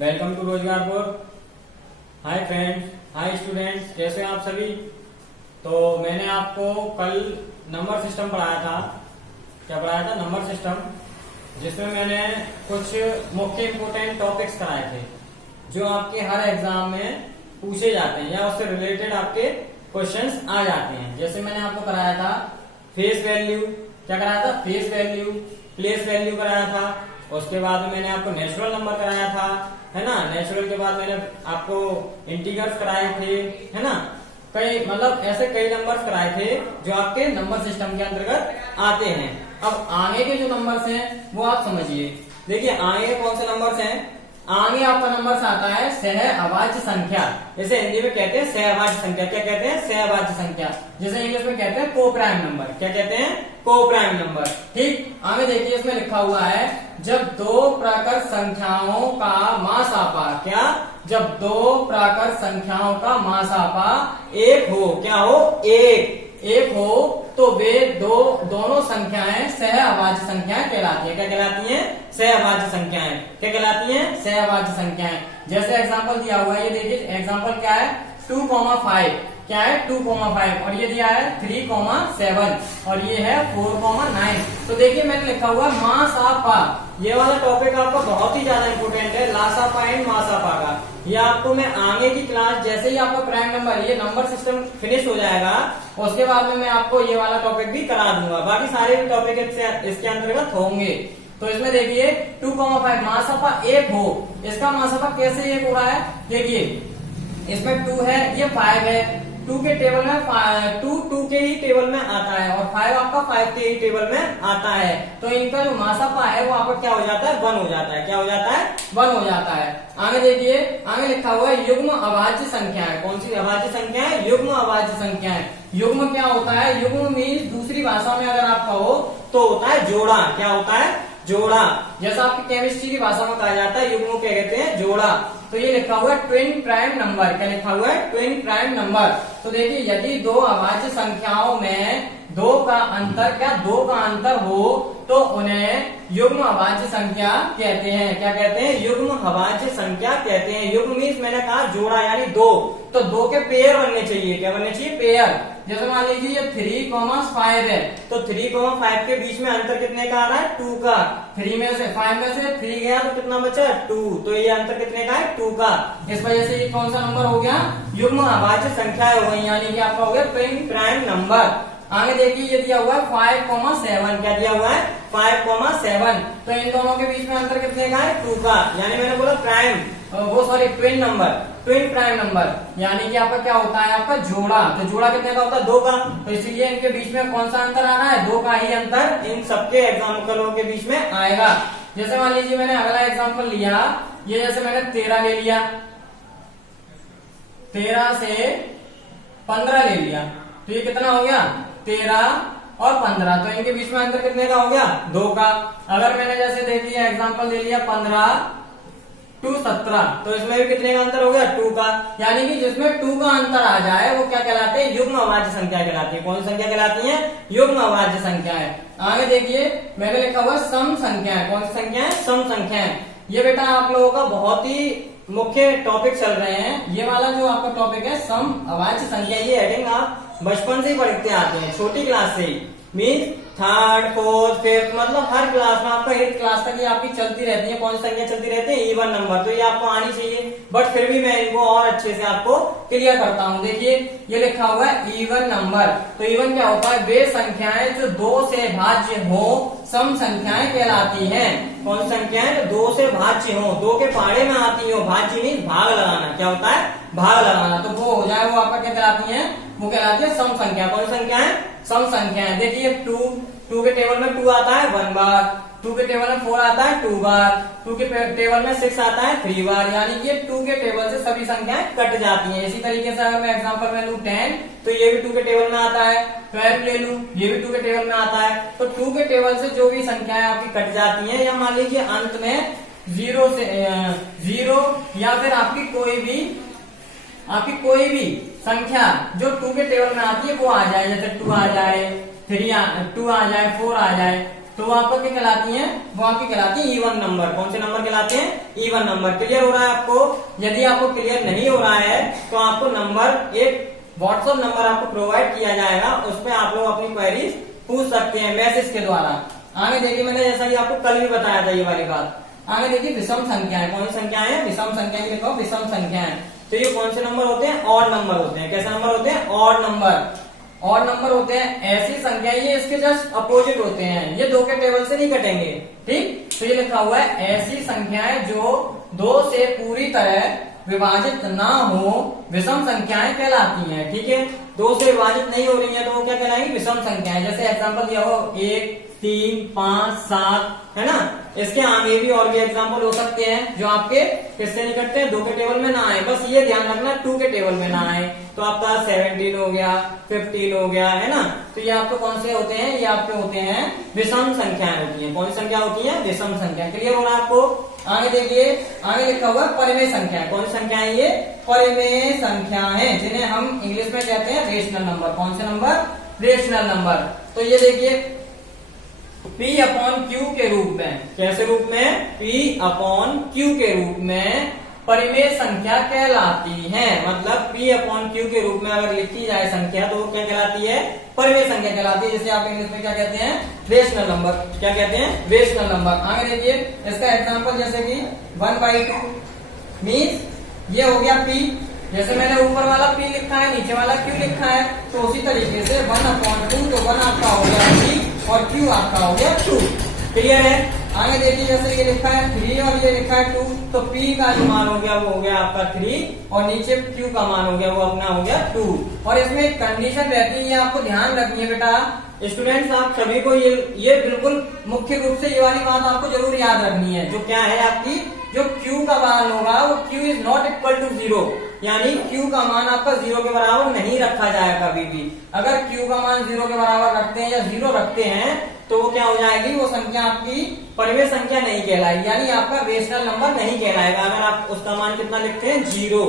Welcome to Rozgarpur. Hi friends, hi students, कैसे हैं आप सभी। तो मैंने आपको कल नंबर सिस्टम पढ़ाया था। क्या पढ़ाया था? नंबर सिस्टम, जिसमें मैंने कुछ मुख्य इंपोर्टेंट टॉपिक्स कराए थे जो आपके हर एग्जाम में पूछे जाते हैं या उससे रिलेटेड आपके क्वेश्चंस आ जाते हैं। जैसे मैंने आपको कराया था फेस वैल्यू। क्या कराया था? फेस वैल्यू, प्लेस वैल्यू कराया था। उसके बाद में मैंने आपको नेचुरल नंबर कराया था, है ना। नेचुरल के बाद मैंने आपको इंटीजर्स कराए थे, है ना। ऐसे कई नंबर्स कराए थे जो आपके नंबर सिस्टम के अंतर्गत आते हैं। अब आगे के जो नंबर्स हैं वो आप समझिए। देखिए आगे कौन से नंबर्स हैं। आगे आपका नंबर आता है सहअभाज्य संख्या। जैसे हिंदी में कहते हैं सहअभाज्य संख्या। क्या कहते हैं? सहअभाज्य संख्या। जैसे इंग्लिश में कहते हैं को प्राइम नंबर। क्या कहते हैं? को प्राइम नंबर। ठीक, आगे देखिए इसमें लिखा हुआ है जब दो प्राकृत संख्याओं का मासापा। क्या? जब दो प्राकृत संख्याओं का मासापा एक हो। क्या हो? एक हो तो वे दोनों संख्याएं सहअभाज्य संख्याएं कहलाती है। क्या कहलाती हैं? सहअभाज्य संख्याएं। क्या कहलाती हैं? सहअभाज्य संख्याएं। जैसे एग्जांपल दिया हुआ है, ये देखिए एग्जांपल क्या है, 2,5। क्या है? 2,5। और ये दिया है 3,7 और ये है 4,9। तो देखिए मैंने लिखा हुआ है मासापा। ये वाला टॉपिक आपका बहुत ही ज्यादा इंपोर्टेंट है, लासापा एंड मासापा का। ये आपको मैं आगे की क्लास जैसे ही आपका प्राइम नंबर, ये नंबर सिस्टम फिनिश हो जाएगा उसके बाद में मैं आपको ये वाला टॉपिक भी करा दूंगा। बाकी सारे भी टॉपिक इसके अंतर्गत होंगे। तो इसमें देखिए 2,5 मासापा एक हो। इसका मासापा कैसे एक हो रहा है? देखिए इसमें 2 है, ये 5 है। 2 के टेबल में 2 के ही टेबल में आता है और 5 आपका 5 के ही टेबल में आता है। तो इनका जो मासापा है वो आपका क्या हो जाता है? 1 हो जाता है। क्या हो जाता है? 1 हो जाता है। आगे देखिए, आगे लिखा हुआ है युग्म अभाज्य संख्याएं। कौन सी अभाज्य संख्या है? युग्म अभाज्य संख्याएं। युग्म क्या होता है? युग्म मीन्स दूसरी भाषा में अगर आप कहो तो होता है जोड़ा। क्या होता है? जोड़ा। जैसा आपकी केमिस्ट्री की भाषा में कहा जाता है युग्म क्या कहते हैं? जोड़ा। तो ये लिखा हुआ है ट्विन प्राइम नंबर। क्या लिखा हुआ है? Twin prime number. तो देखिए यदि दो अभाज्य संख्याओं में 2 का अंतर हो तो उन्हें युग्म अभाज्य संख्या कहते हैं। क्या कहते हैं? युग्म अभाज्य संख्या कहते हैं। युग्म मीन्स मैंने कहा जोड़ा, यानी 2। तो 2 के पेयर बनने चाहिए। क्या बनने चाहिए? पेयर। जैसे मान लीजिए ये 3,5 है तो 3,5 के बीच में अंतर कितने का आ रहा है? 2 का। 5 में से 3 गया तो कितना बचा? 2। तो ये अंतर कितने का है? 2 का। इस वजह से ये कौन सा नंबर हो गया? युग्म अभाज्य संख्या हो गई, यानी कि आपका हो गया ट्विन प्राइम नंबर। आगे देखिए ये दिया हुआ है 5,7। क्या दिया हुआ है? 5,7। तो इन दोनों के बीच में अंतर कितने का है? 2 का। यानी मैंने बोला prime, twin number, twin prime number, यानी कि आपका क्या होता है? आपका जोड़ा। तो जोड़ा कितने का होता है? 2 का। तो इसीलिए इनके बीच में कौन सा अंतर आ रहा है? 2 का ही अंतर इन सबके एग्जाम्पलों के बीच में आएगा। जैसे मान लीजिए मैंने अगला एग्जाम्पल लिया, ये जैसे मैंने 13 ले लिया, 13 से 15 ले लिया, तो ये कितना हो गया? 13 और 15। तो इनके बीच में अंतर कितने का हो गया? 2 का। अगर मैंने जैसे देख लिया एग्जाम्पल ले लिया 15 to 17, तो इसमें भी कितने का अंतर हो गया? 2 का। यानी कि जिसमें 2 का अंतर आ जाए वो क्या कहलाते हैं? युग्म अभाज्य संख्या कहलाती है। कौन सी संख्या कहलाती है? युग्म अभाज्य संख्या है। आगे देखिए मैंने लिखा हुआ सम संख्याएं। कौन सी संख्या है? सम संख्याएं। ये बेटा आप लोगों का बहुत ही मुख्य टॉपिक चल रहे हैं। ये वाला जो आपका टॉपिक है सम अभाज्य संख्या, ये हेडिंग आप बचपन से ही पढ़ते आते हैं, छोटी क्लास से ही। मीन्स 3rd, 4th, 5th, मतलब हर क्लास में आपका 8th क्लास तक ये आपकी चलती रहती है। कौन सी संख्या चलती रहती है? Even number. तो ये आपको आनी चाहिए, बट फिर भी मैं इनको और अच्छे से आपको क्लियर करता हूँ। देखिए ये लिखा हुआ है इवन नंबर। तो इवन क्या होता है? वे संख्याएं जो 2 से भाज्य हो सम संख्याएं कहलाती हैं। कौन सी संख्याएं? जो 2 से भाज्य हो, 2 के पहाड़े में आती हो। भाज्य मीन्स भाग लगाना। क्या होता है? भाग लगाना। तो वो हो जाए, वो आपका क्या कहलाती है? वो कहलाती है सम संख्या। कौन संख्या है? सम संख्या है। देखिए 2 के टेबल में 2 आता है 1 बार, 2 के टेबल में 4 आता है 2 बार, 2 के टेबल में 6 आता है 3 बार। यानी कि 2 के टेबल से सभी संख्याएं कट जाती हैं। इसी तरीके से अगर मैं एग्जांपल में लूं 10, तो ये भी 2 के टेबल में आता है। 12 ले लूं, ये भी 2 के टेबल में आता है। तो 2 के टेबल से जो भी संख्याएं आपकी कट जाती हैं, या मान लीजिए अंत में 0 या फिर आपकी कोई भी संख्या जो 2 के टेबल में आती है वो आ जाए। जैसे 2 आ जाए, 2 आ जाए, 4 आ जाए, तो वो आपका क्या कहलाती है, वो आपकी कहलाती है इवन नंबर। कौन से नंबर कहलाते हैं, इवन नंबर। क्लियर हो रहा है आपको? यदि आपको क्लियर नहीं हो रहा है तो आपको नंबर, एक व्हाट्सएप नंबर आपको प्रोवाइड किया जाएगा, उस पर आप लोग अपनी क्वेरीज पूछ सकते हैं मैसेज के द्वारा। आगे देखिए, मैंने जैसा कि आपको कल भी बताया था ये वाली बात। आगे देखिए विषम संख्याएं, कौन सी संख्याएं हैं, विषम संख्या की लिखो, विषम संख्याएं। तो ये कौन से नंबर होते हैं, ऑड नंबर होते हैं। कैसे नंबर होते हैं, ऑड नंबर। ऑड नंबर होते हैं ऐसी संख्या, ये इसके जस्ट अपोजिट होते हैं, ये 2 के टेबल से नहीं कटेंगे। ठीक, तो ये लिखा हुआ है ऐसी संख्याएं जो 2 से पूरी तरह विभाजित ना हो विषम संख्याएं कहलाती हैं। ठीक है, 2 से विभाजित नहीं हो रही है तो वो क्या कहलाएंगी, विषम संख्याएं। जैसे एग्जांपल दिया हो 1, 3, 5, 7, है ना। इसके आगे भी और भी एग्जांपल हो सकते हैं जो आपके किससे निकटते हैं, 2 के टेबल में ना आए। बस ये ध्यान रखना 2 के टेबल में ना आए। तो आपका 17 हो गया, 15 हो गया, है ना। तो ये आपको कौन से होते हैं, ये आपके होते हैं विषम संख्याएं होती हैं। कौन सी संख्या होती है, विषम संख्या। क्लियर हो रहा है आपको? आगे देखिए, आगे लिखा हुआ है परिमेय संख्या। कौन सी संख्या है ये, परिमेय संख्या है, जिन्हें हम इंग्लिश में कहते हैं रेशनल नंबर। कौन से नंबर, रेशनल नंबर। तो ये देखिए P अपॉन Q के रूप में, कैसे रूप में, P अपॉन Q के रूप में परिमेय संख्या कहलाती है। मतलब P अपॉन Q के रूप में अगर लिखी जाए संख्या तो वो क्या कहलाती है, परिमेय संख्या कहलाती है। जैसे आप इंग्लिश में क्या कहते हैं, रेशनल नंबर। क्या कहते हैं, रेशनल नंबर। आगे देखिए इसका एग्जांपल, जैसे कि 1/2 मीन्स ये हो गया P। जैसे मैंने ऊपर वाला P लिखा है, नीचे वाला Q लिखा है, तो उसी तरीके से 1/2, तो 1 आपका हो गया P और Q आपका हो गया 2। क्लियर है? आगे देखिए, जैसे ये लिखा है 3 और ये लिखा है 2, तो P का जो मान हो गया वो हो गया आपका 3 और नीचे Q का मान हो गया वो अपना हो गया 2। और इसमें एक कंडीशन रहती है, ये आपको ध्यान रखनी है बेटा स्टूडेंट्स, आप सभी को ये बिल्कुल मुख्य रूप से ये वाली बात आपको जरूर याद रखनी है। जो क्या है आपकी, जो Q का मान होगा वो Q is not equal to 0, यानी Q का मान आपका 0 के बराबर नहीं रखा जाएगा कभी भी। अगर Q का मान 0 के बराबर रखते हैं या 0 रखते हैं तो वो क्या हो जाएगी, वो संख्या आपकी परिमेय संख्या नहीं कहलाएगी, यानी आपका रेशनल नंबर नहीं कहलाएगा। अगर आप उसका मान कितना लिखते हैं, 0,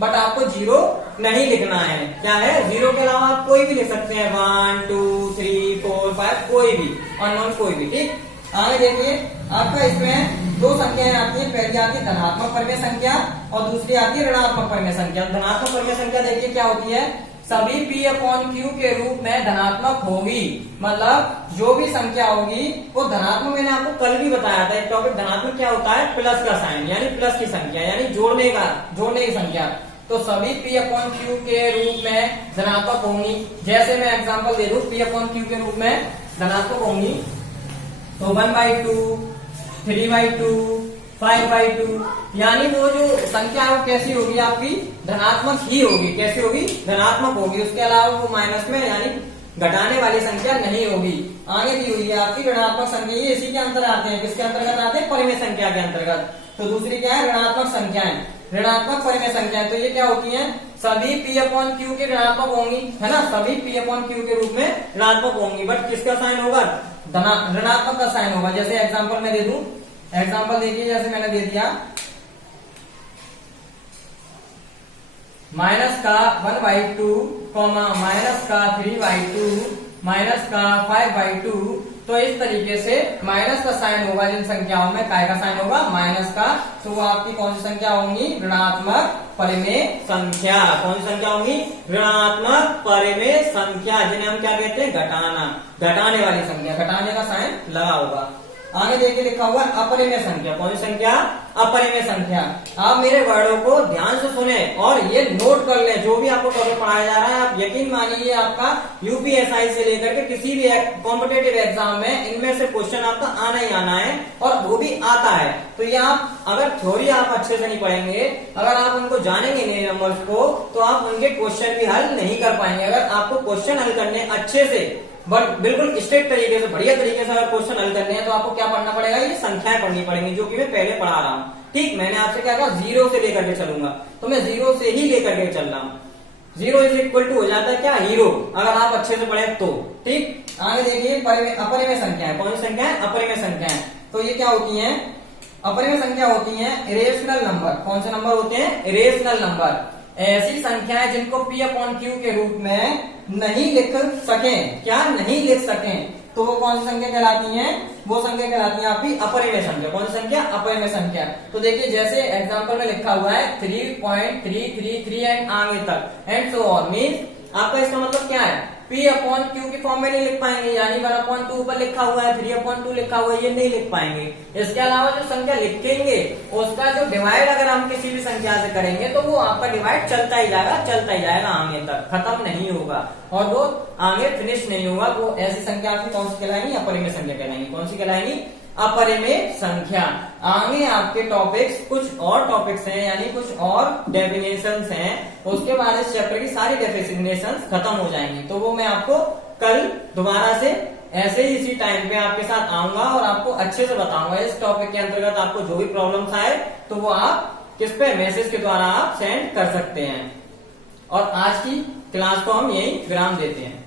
बट आपको 0 नहीं लिखना है। क्या है, 0 के अलावा आप कोई भी लिख सकते हैं, 1, 2, 3, 4, 5, कोई भी, अननोन कोई भी। ठीक, आगे देखिए आपका इसमें 2 संख्याएं आती है। पहली आती है धनात्मक परिमेय संख्या और दूसरी आती है ऋणात्मक परिमेय संख्या। धनात्मक परिमेय संख्या देखिए क्या होती है, सभी P अपॉन Q के रूप में धनात्मक होगी। मतलब जो भी संख्या होगी वो धनात्मक, मैंने आपको कल भी बताया था एक टॉपिक, धनात्मक क्या होता है, प्लस का साइन, यानी प्लस की संख्या, यानी जोड़ने की संख्या। तो सभी P अपॉन Q के रूप में धनात्मक होंगी। जैसे मैं एग्जांपल दे दूं, P अपॉन Q के रूप में धनात्मक होंगी तो 1/2, 3/2, 5/2, यानी वो जो संख्या है वो कैसी होगी आपकी, धनात्मक ही होगी। कैसी होगी, धनात्मक होगी। उसके अलावा वो माइनस में, यानी घटाने वाली संख्या नहीं होगी। आगे दी हुई है आपकी ऋणात्मक संख्या, ये इसी के अंतर आते हैं। किसके अंतर्गत आते हैं, परिमेय संख्या के अंतर्गत। तो दूसरी क्या है, ऋणात्मक संख्याएं, ऋणात्मक परिमेय संख्याएं। तो ये क्या होती हैं, सभी P अपॉन Q के ऋणात्मक होंगी, है ना, सभी P अपॉन Q के रूप में ऋणात्मक होंगी। बट किसका साइन होगा, ऋणात्मक का साइन होगा। जैसे एग्जाम्पल मैं दे दूं, एग्जाम्पल देखिए, जैसे मैंने दे दिया माइनस का 1/2, माइनस का 3/2, माइनस का 5/2। तो इस तरीके से माइनस का साइन होगा जिन संख्याओं में, काय का साइन होगा, माइनस का। तो वो आपकी कौन सी संख्या होंगी, ऋणात्मक परिमेय संख्या। कौन सी संख्या होंगी, ऋणात्मक परिमेय संख्या, जिन्हें हम क्या कहते हैं, घटाने वाली संख्या, घटाने का साइन लगा होगा। आगे देखिए लिखा हुआ अपरिमेय संख्या। कौन सी संख्या, अपरिमेय संख्या। आप मेरे वर्डों को ध्यान से सुने और ये नोट कर लें, जो भी आपको टॉपिक पढ़ाया जा रहा है। आप यकीन मानिए आपका यूपीएसआई से लेकर के किसी भी कॉम्पिटेटिव एग्जाम में इनमें से क्वेश्चन आपका आना ही आना है, और वो भी आता है। तो ये आप अगर थ्योरी आप अच्छे से नहीं पढ़ेंगे, अगर आप उनको जानेंगे नहीं नंबर्स को, तो आप उनके क्वेश्चन भी हल नहीं कर पाएंगे। अगर आपको क्वेश्चन हल करने अच्छे से, बट बिल्कुल स्ट्रेट तरीके से, बढ़िया तरीके से अगर क्वेश्चन हल करने हैं तो आपको क्या पढ़ना पड़ेगा, ये संख्याएं पढ़नी पड़ेंगी, जो कि मैं पहले पढ़ा रहा हूँ। ठीक, मैंने आपसे क्या कहा, 0 से लेकर के चलूंगा, तो मैं 0 से ही लेकर के चल रहा हूँ। 0 इज इक्वल टू हो जाता है क्या, हीरो, अगर आप अच्छे से पढ़े तो। ठीक, आगे देखिए अपरिमेय संख्याएं। कौन सी संख्याएं, अपरिमेय संख्याएं। तो ये क्या होती है, अपरिमेय संख्या होती है इरेशनल नंबर। कौन से नंबर होते हैं, इरेशनल नंबर। ऐसी संख्याएं जिनको P अपॉन Q के रूप में नहीं लिख सकें, क्या नहीं लिख सकें, तो वो कौन सी संख्या कहलाती है? वो संख्या कहलाती है आपकी अपरिमेय संख्या। कौन सी संख्या? अपरिमेय संख्या। तो देखिए जैसे एग्जांपल में लिखा हुआ है 3.333 एंड आगे तक एंड सो ऑन, मीन्स आपका इसका मतलब क्या है? P अपॉन Q की फॉर्म में नहीं लिख पाएंगे, यानी 1/2 ऊपर लिखा हुआ है, 3/2 लिखा हुआ है, ये नहीं लिख पाएंगे। इसके अलावा जो संख्या लिखेंगे उसका जो डिवाइड अगर हम किसी भी संख्या से करेंगे तो वो आपका डिवाइड चलता ही जाएगा आगे तक, खत्म नहीं होगा और वो आगे फिनिश नहीं होगा। वो ऐसी संख्या आपकी कौन सी कहलाएंगी? अपरिमेय संख्या कहलाएंगी। कौन सी कहलाएंगी? अपरिमेय संख्या। आगे आपके टॉपिक्स कुछ और टॉपिक्स हैं, यानी कुछ और डेफिनेशंस हैं, उसके बाद इस चैप्टर की सारी डेफिनेशंस खत्म हो जाएंगी। तो वो मैं आपको कल दोबारा से ऐसे ही इसी टाइम पे आपके साथ आऊंगा और आपको अच्छे से बताऊंगा। इस टॉपिक के अंतर्गत आपको जो भी प्रॉब्लम्स आए तो वो आप किस पे? मैसेज के द्वारा आप सेंड कर सकते हैं। और आज की क्लास को हम यही विराम देते हैं।